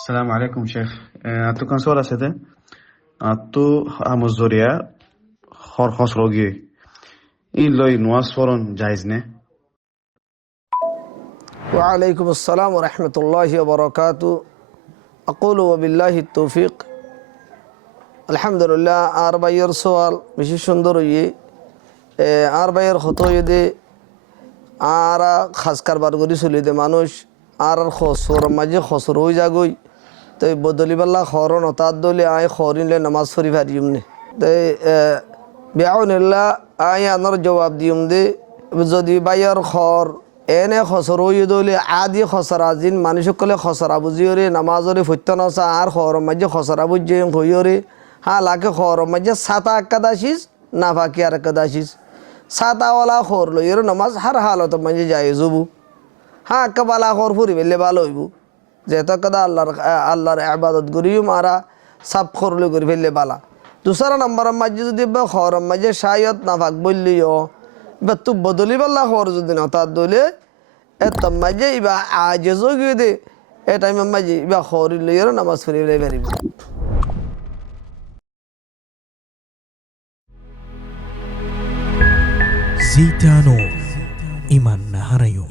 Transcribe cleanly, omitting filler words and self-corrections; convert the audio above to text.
السلام عليكم شيخ. أتو كان سؤال أسده. أتو أمزوريا خور خسروگی. این لای نواز فرن جایز نه؟ وعليكم السلام ورحمة الله وبركاته. أقول وبالله التوفيق. الحمد لله أربعير سؤال مش شندروي أربعير خطوة دي آرا خاص كربار غوري سولي دي مانوش آرا خسور ماجي خسروي جاگوي تو بدلی بالله خورون اتادولی آی خورین ل نماز فری فریمنه تو بیعون الله آی آنر جواب دیوم دی بزودی بایر خور اینه خسروی دولی عادی خسرازین مانیشو کل خسرابوزیوری نمازوری فتناسا آر خورم مجه خسرابوزیم خویوری ها لاکه خورم مجه ساتا کداشیز نافاکیار کداشیز ساتا والا خور لو یرو نماز هر حالت مجه جایزو بو ها کبالا خور فوری ولی بالوی بو যেহেতু কদা আল্লাহর ইবাদত করিও মারা সাফ করলে করি ফেললে বালা দুসরা নম্বর মাঝে যদি বা খরম মাঝে শায়ত না ভাগ বললিও বা তু বদলি বাল্লা খর যদি না তা দলে এত মাঝে ইবা আজেজো গিয়ে দে এ টাইমে মাঝে ইবা খরিলে ইরো নামাজ পড়িলে পারিব জিতানো ইমান না হারায়ো।